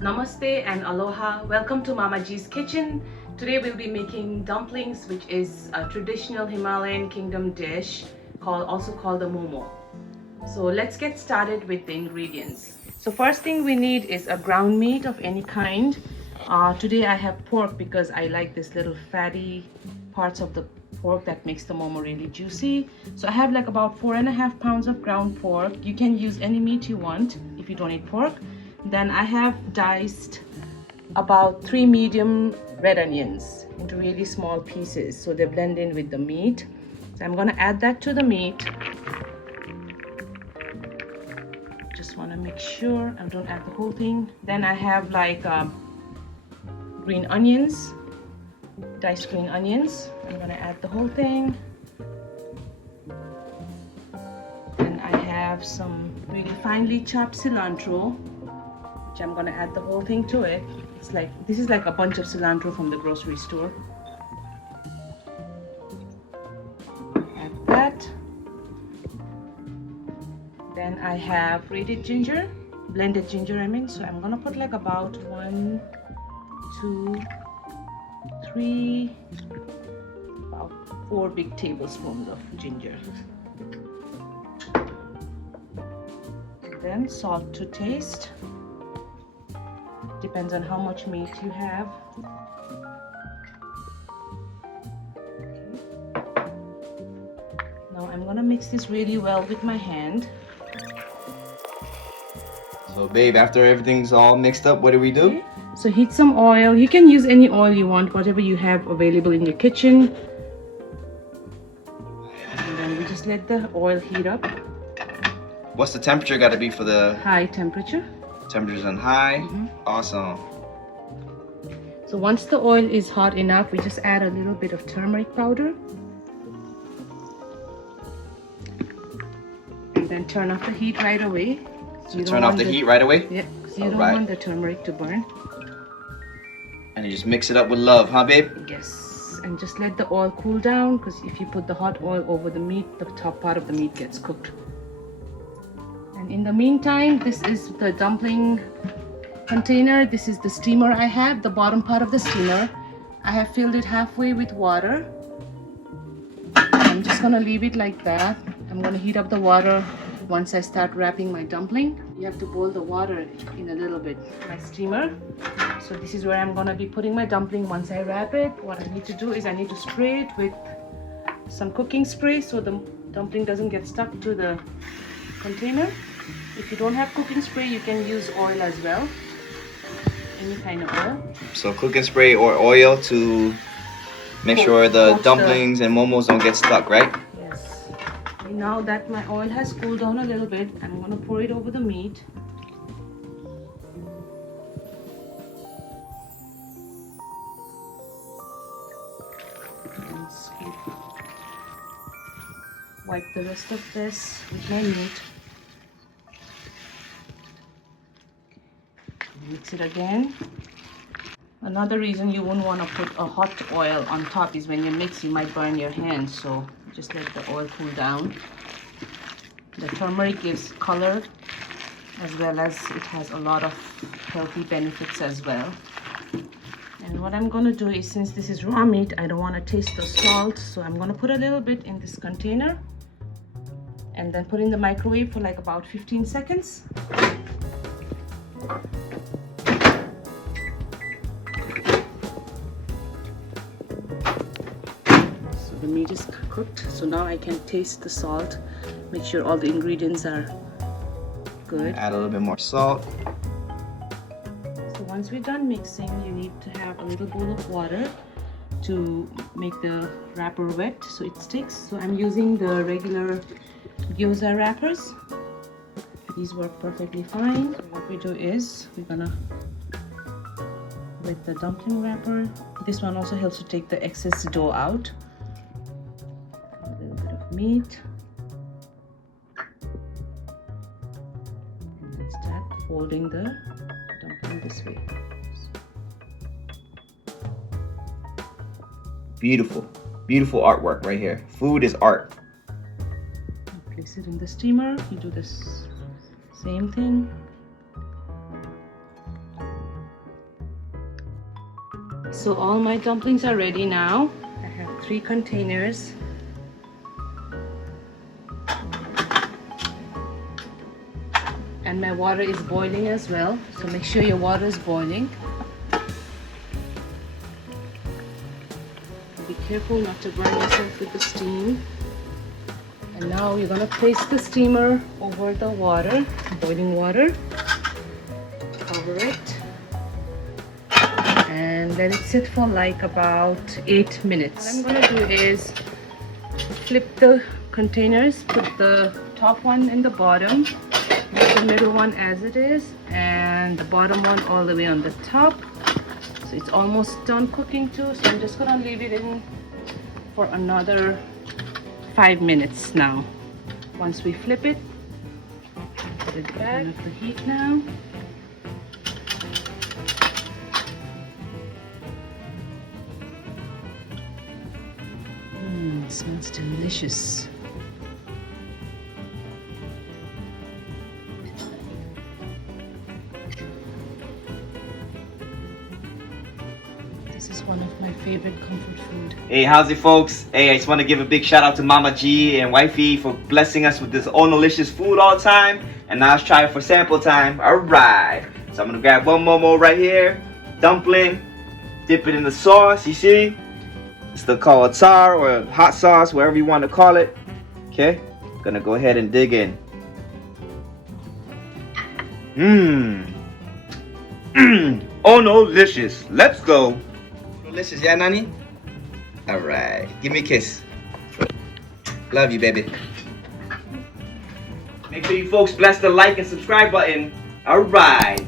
Namaste and aloha. Welcome to MamaG's kitchen. Today we'll be making dumplings, which is a traditional Himalayan kingdom dish also called the momo. So let's get started with the ingredients. So first thing we need is a ground meat of any kind. Today I have pork because I like this little fatty parts of the pork that makes the momo really juicy. So I have like about 4.5 pounds of ground pork. You can use any meat you want if you don't eat pork. Then I have diced about 3 medium red onions into really small pieces so they blend in with the meat. So I'm going to add that to the meat. Just want to make sure I don't add the whole thing. Then I have like green onions, diced green onions. I'm going to add the whole thing. Then I have some really finely chopped cilantro. I'm going to add the whole thing to it. This is like a bunch of cilantro from the grocery store. Add that. Then I have grated ginger, blended ginger I mean. So I'm going to put like about 1, 2, 3, about 4 big tablespoons of ginger. And then salt to taste. Depends on how much meat you have. Okay. Now I'm gonna mix this really well with my hand. So babe, after everything's all mixed up, what do we do? Okay. So heat some oil. You can use any oil you want, whatever you have available in your kitchen. And then we just let the oil heat up. What's the temperature got to be for the High temperature. temperatures on high? Awesome. So once the oil is hot enough, we just add a little bit of turmeric powder. And then turn off the heat right away. So turn off the heat right away? Yeah, because you don't want the turmeric to burn. And you just mix it up with love, huh babe? Yes, and just let the oil cool down, because if you put the hot oil over the meat, the top part of the meat gets cooked. And in the meantime, this is the dumpling container. This is the steamer I have, the bottom part of the steamer. I have filled it halfway with water. I'm just gonna leave it like that. I'm gonna heat up the water once I start wrapping my dumpling. You have to boil the water in a little bit. My steamer. So this is where I'm gonna be putting my dumpling once I wrap it. What I need to do is I need to spray it with some cooking spray so the dumpling doesn't get stuck to the container. If you don't have cooking spray, you can use oil as well. Any kind of oil. So cooking spray or oil to make sure the dumplings and momos don't get stuck, right? Yes. Now that my oil has cooled down a little bit, I'm going to pour it over the meat. Wipe the rest of this with my meat. Mix it again. Another reason you wouldn't want to put a hot oil on top is when you mix, you might burn your hands. So just let the oil cool down. The turmeric gives color as well as it has a lot of healthy benefits as well. And what I'm going to do is, since this is raw meat, I don't want to taste the salt. So I'm going to put a little bit in this container and then put in the microwave for like about 15 seconds. The meat is cooked, so now I can taste the salt, make sure all the ingredients are good. Add a little bit more salt. So once we're done mixing, you need to have a little bowl of water to make the wrapper wet so it sticks. So I'm using the regular Gyoza wrappers. These work perfectly fine. So what we do is we're gonna wet the dumpling wrapper. This one also helps to take the excess dough out. Meat, and then start folding the dumpling this way. Beautiful, beautiful artwork right here. Food is art. Place it in the steamer. You do this same thing. So all my dumplings are ready now. I have 3 containers. And my water is boiling as well, so make sure your water is boiling. Be careful not to burn yourself with the steam. And now you're gonna place the steamer over the water, boiling water. Cover it. And let it sit for like about 8 minutes. What I'm gonna do is flip the containers, put the top one in the bottom, leave the middle one as it is, and the bottom one all the way on the top. So it's almost done cooking too, so I'm just gonna leave it in for another 5 minutes now. Once we flip it, put it back, turn up the heat now. It smells delicious. This is one of my favorite comfort food. Hey, how's it, folks? Hey, I just want to give a big shout out to MamaG and Wifey for blessing us with this Onolicous food all the time. And now let's try it for sample time. Alright. So I'm going to grab one Momo right here. Dumpling. Dip it in the sauce, you see? It's the called tar or hot sauce, whatever you want to call it. Okay? Gonna go ahead and dig in. Onolicous. Let's go. Delicious, yeah, Nani? Alright. Give me a kiss. Love you, baby. Make sure you folks bless the like and subscribe button. Alright.